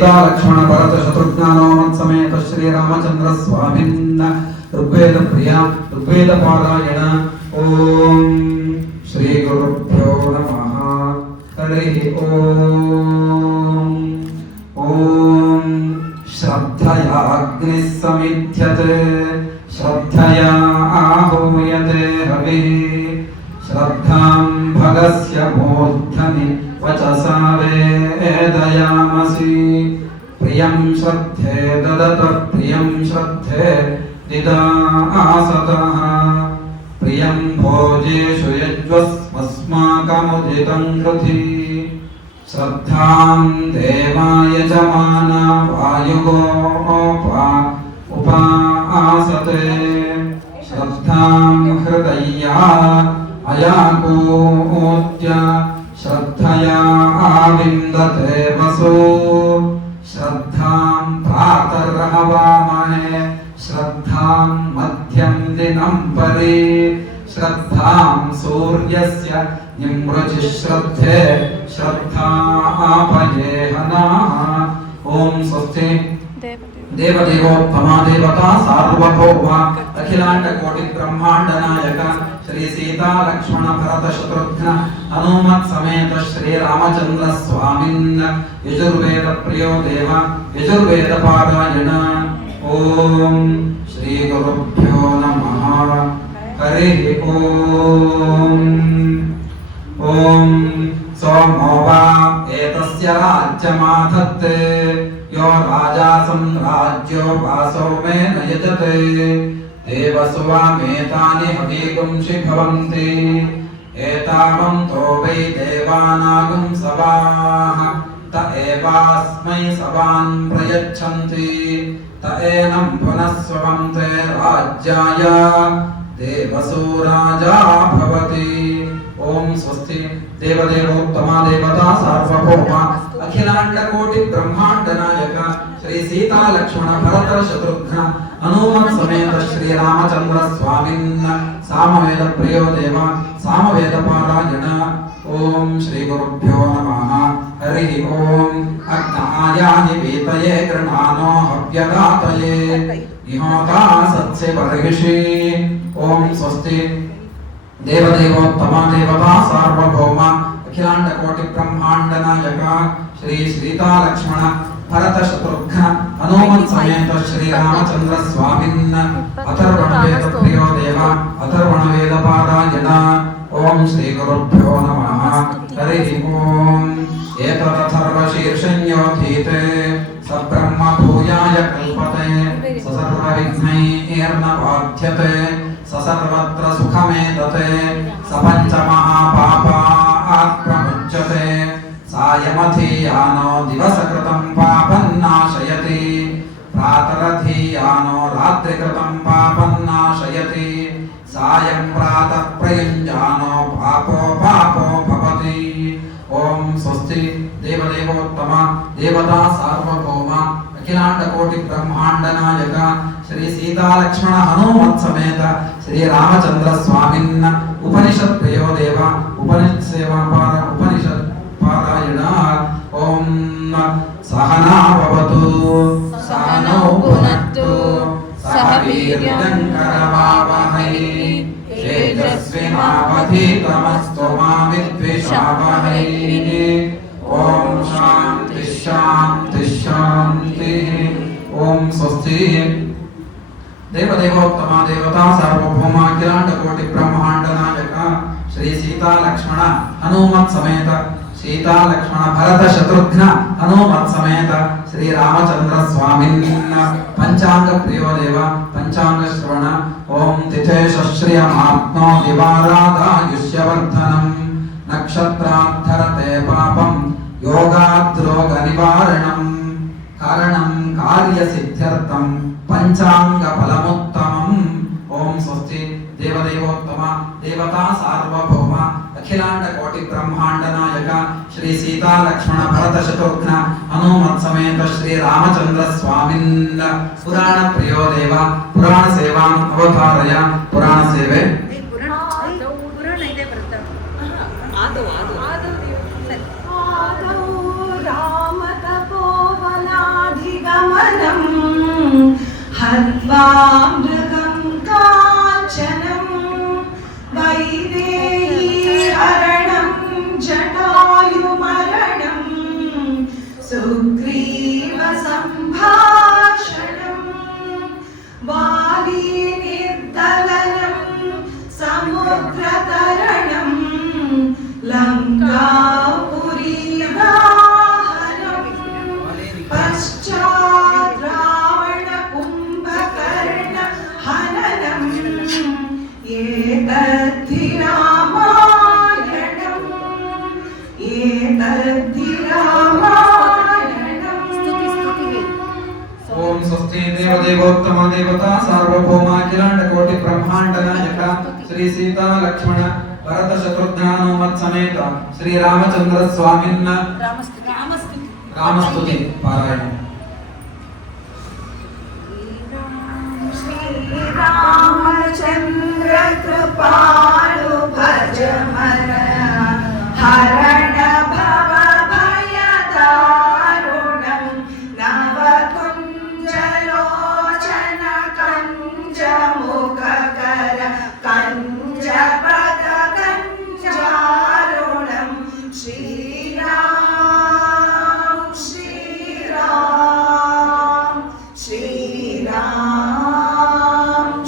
सीता लक्ष्मण भरत शत्रुघ्न समेत श्री रामचंद्र स्वामिन् ऋग्वेद प्रिया ऋग्वेद पारायण। ओम श्री गुरुभ्यो नमः। हरि ओम। ओम श्रद्धया अग्निः समिध्यते श्रद्धया आहूयते हविः श्रद्धां भगस्य मूर्धनि वचसा वेदयामसि। प्रियं श्रद्धे ददत प्रियं श्रद्धे दिदासतः प्रियं भोजेषु यज्वस्मस्माकमुदितं कृधि। श्रद्धां देवाय जमाना उपासते श्रद्धां हृदया अयाकूत्य श्रद्धया आविन्दते वसु। श्रद्धां प्रातर्हवामहे श्रद्धां मध्यं दिनं परि श्रद्धां सूर्यस्य निमृचि श्रद्धे श्रद्धापजेहनाः। ओम स्वस्ति देवदेवोत्तमा देवता सार्वभौम अखिलांड कोटि ब्रह्मांड नायक श्री सीता लक्ष्मण भरत शत्रुघ्न हनुमत समेत श्री रामचंद्र स्वामिन् यजुर्वेद प्रियो देव यजुर्वेद पारायण। ओम श्री गुरुभ्यो नमः। हरि ओम। ओम सोमो वा एतस्य राज्यमाधत्ते यो राजा सम्राज्यो वासो मे न यजते देवसुवामेतानि हवीगुंषि भवन्ति एतावन्तो वै देवानागुं सवाः त एवास्मै सवान् प्रयच्छन्ति त एनं पुनः स्ववन्ते राज्याय देवसु राजा भवति। ओम स्वस्ति देवदेवोत्तमा देवता सार्वभौम अखिलांड कोटि ब्रह्मांड नायक श्री सीता लक्ष्मण भरत शत्रुघ्न हनुमत समेत श्री रामचंद्र स्वामिन् सामवेद प्रियो देव सामवेद पारायण। ओम श्री गुरुभ्यो नमः। हरि ओम। अग्नायानि वीतये गृणानो हव्यदातये इहोता सत्से बर्हिषि। ओम स्वस्ति देवदेवोत्तमा देवता सार्वभौम अखिलांड कोटि ब्रह्मांड नायक श्री सीता लक्ष्मण भरत शत्रुघ्न हनुमत समेत श्री रामचंद्र स्वामिन् अथर्वण वेद प्रियो देव अथर्वण वेद पारायण। ओम श्री गुरुभ्यो नमः। हरि ओम। एतदथर्वशीर्षण्योऽधीते स ब्रह्म भूयाय कल्पते स सर्वविघ्नैर्न बाध्यते स सर्वत्र सुखमेतते स पञ्चमहापापात् प्रमुच्यते सायमधीयानो दिवसकृतं पापं नाशयति प्रातरधीयानो रात्रिकृतं पापं नाशयति सायं प्रातः प्रयुञ्जानो पापो भवति। ओम स्वस्ति देवदेवोत्तम देवता सार्वभौम अखिलांड कोटि ब्रह्मांड नायक श्री सीता लक्ष्मण हनुमत समेत श्री रामचंद्र स्वामिन् उपनिषद प्रियो देव उपनिषद सेवा उपनिषद पारायण। ओम सहना भवतु सहनौ भुनक्तु सह वीर्यं करवावहै तेजस्विनावधीतमस्तु मा विद्विषावहै। ओम शांति शांति शांति। ओम स्वस्ति देवदेवोत्तमा देवता सार्वभौम अखिलांड कोटि ब्रह्मांड नायक श्री सीता लक्ष्मण हनुमत समेत सीता लक्ष्मण भरत शत्रुघ्न हनुमत समेत श्री रामचंद्र स्वामिन् पंचांग प्रियो देव पंचांग श्रवण। ओम तिथेश श्रियमात्नो दिवाराधायुष्यवर्धनम् नक्षत्राद्धरते पापं योगाद्रोग निवारणम् कारणं कार्यसिद्ध्यर्थं पंचांग फलमुत्तमम्। ओम स्वस्ति देवदेवोत्तम देवता सार्वभौम अखिलांड कोटि ब्रह्मांड नायक श्री सीता लक्ष्मण भरत शत्रुघ्न हनुमत समेत श्री रामचंद्र स्वामिन् पुराण प्रियो देव पुराण सेवां अवतारय। पुराण सेवे पुराण ಇದೆ ಬರುತ್ತೆ आदौ राम तपोवन खद्वामृगं काञ्चनं वैदेहीहरणं जटायुमरणं सुग्रीवसम्भाषणं वालीनिर्दलनं समुद्रतरणं लङ्कापुरीदाहनं पश्चात् रावणकुम्भकर्णहननम् एतद्धि रामायणम् ओम स्वस्ति देवदेवोत्तम देवता सार्वभौम अखिलांड कोटि ब्रह्मांड नायक श्री सीता लक्ष्मण भरत शत्रुघ्न हनुमत समेत श्री रामचंद्र स्वामिन्न रामस्तुति पारायण। श्रीरामचंद्र कृपालु भज मन हरण भव भयदारुणं नवकुञ्जलोचन कञ्जमुखकर कञ्जपद कञ्जारुणं श्रीराम श्रीराम श्रीराम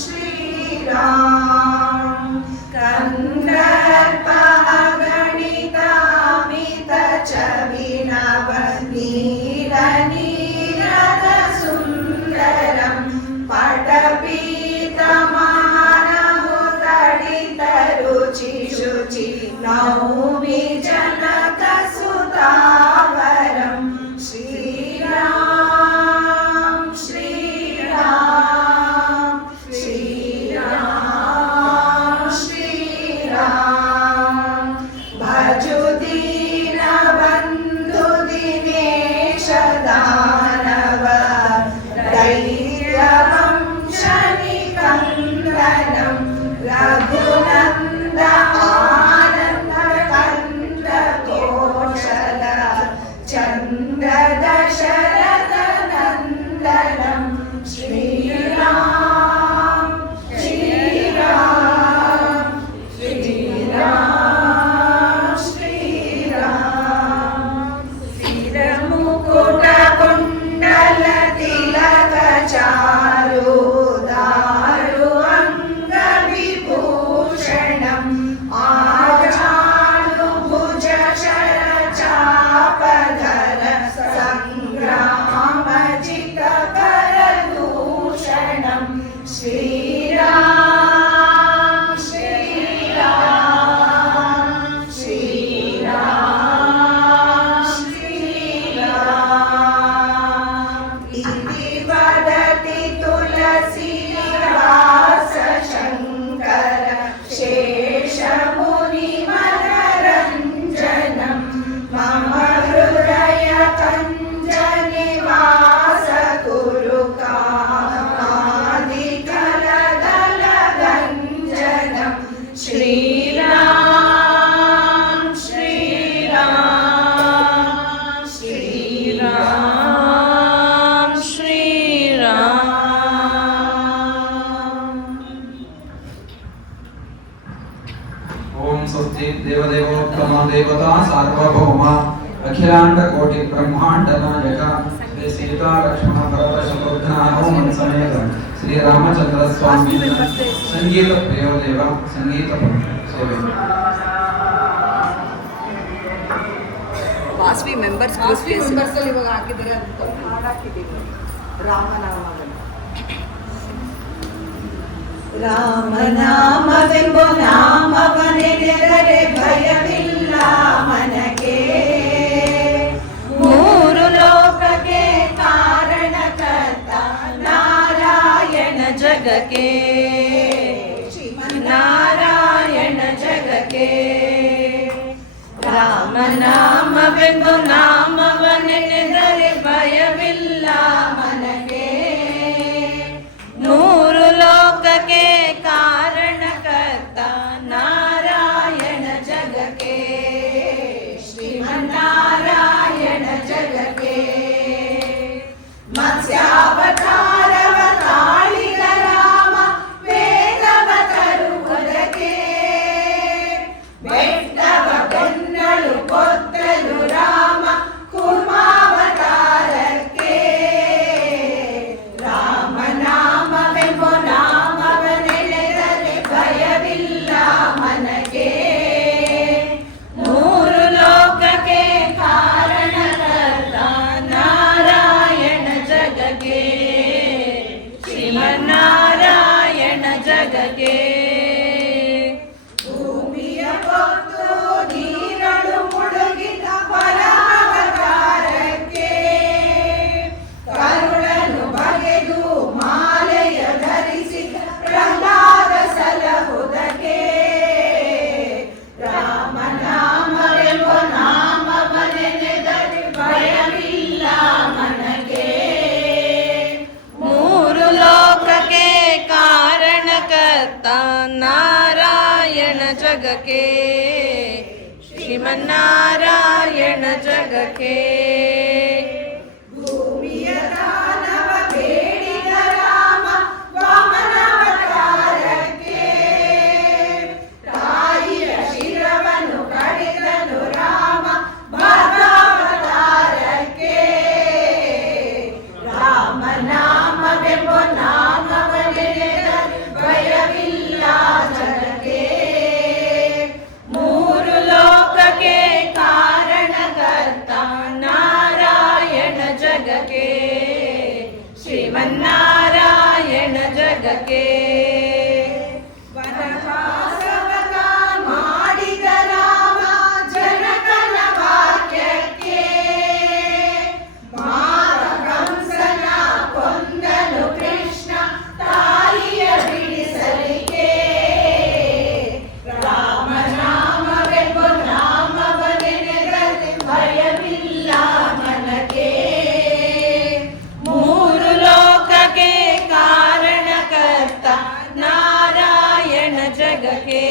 श्रीराम कन्दर्पगणितामित चविनव नीलनीरद सुन्दरं पटपीतमहनहुतडितरुचिशुचि नौमि जनकसुतावरं श्रीराम श्रीराम श्रीराम श्रीराम भजु दीनबन्धु दिनेश दानव धैर्यवंशनिकन्दनं रघुनन्द आनन्द कन्द कौशल चन्द्र दशरथ नन्दनं श्रीराम श्रीराम श्रीराम श्रीराम श्रीरमुकुट कुण्डल तिलक चारु दारु अङ्गविभूषणम् आजानु भुज शर चापधर संग्रामजित करदूषणं श्रीराम श्रीराम श्रीराम श्रीराम इति वदति तुलसीदास शङ्कर शेषमुनिमनरञ्जनं मम हृदय कञ्जनिवास कुरु कामादिकलदलगञ्जनं श्रीराम श्रीराम श्रीराम श्रीराम। ओम स्वस्ति देवदेवोत्तम देवता सार्वभौम अखिलांड कोटि ब्रह्मांड नायक श्री सीता लक्ष्मण भरत शत्रुघ्न हनुमत समेत श्री रामचंद्र स्वामी संगीत प्रिय देव संगीत सेवे। ವಾಸ್ವಿ ಮೆಂಬರ್ಸ್ ಗ್ರೂಪ್ ಮೆಂಬರ್ಸ್ ಅಲ್ಲಿ ಇವಾಗ ಹಾಕಿದ್ದಾರೆ ಅಂತ ಹಾಕಿದ್ದೀವಿ ರಾಮನಾಮವೆಂಬ ನಾಮವನೆನೆದರೆ ಭಯವಿಲ್ಲ ಮನಗೆ ಮೂರು ಲೋಕಕ್ಕೆ ಕಾರಣಕರ್ತ ನಾರಾಯಣ ಜಗಕ್ಕೆ ನಾರಾಯಣ ಜಗಕ್ಕೆ ರಾಮನಾಮವೆಂಬ ನಾಮವನೆನೆದರೆ ಭಯವಿಲ್ಲ ಮನಗೆ ಮೂರು ಲೋಕಕ್ಕೆ ಕಾರಣಕರ್ತ ನಾರಾಯಣ ಜಗಕ್ಕೆ ಶ್ರೀಮನ್ನಾರಾಯಣ ಜಗಕ್ಕೆ ಮತ್ಸ್ಯಾವತಾರವ ನಾರಾಯಣ ಜಗಕ್ಕೆ ಶ್ರೀಮನ್ನಾರಾಯಣ ಜಗಕ್ಕೆ ಭೂಮಿಯ ದಾನವ ಬೇಡಿದ ರಾಮ ವಾಮನಾವತಾರಕ್ಕೆ ತಾಯಿಯ ಶಿರವನ್ನು ಕಡಿದನು ರಾಮ ಭಾಗಾವತಾರಕ್ಕೆ ರಾಮನಾಮವೆಂಬ ನಾಮವನೆನೆದರೆ ಭಯವಿಲ್ಲ ಜನಕ್ಕೆ ಮೂರು ಲೋಕಕ್ಕೆ ಕಾರಣಕರ್ತ ನಾರಾಯಣ ಜಗಕ್ಕೆ ಶ್ರೀಮನ್ನಾರಾಯಣ ಜಗಕ್ಕೆ ವನವಾಸವನ ಮಾಡಿದ ರಾಮ ಜನಕನ ವಾಕ್ಯಕ್ಕೆ ಮಾರಕಂಸನ ಕೊಂದನು ಕೃಷ್ಣ ತಾಯಿಯ ಬಿಡಿಸಲಿಕ್ಕೆ ರಾಮನಾಮವೆಂಬ ನಾಮವನೆನೆದರೆ ಭಯವಿಲ್ಲ ಮನಕ್ಕೆ ಮೂರು ಲೋಕಕ್ಕೆ ಕಾರಣಕರ್ತ ನಾರಾಯಣ ಜಗಕ್ಕೆ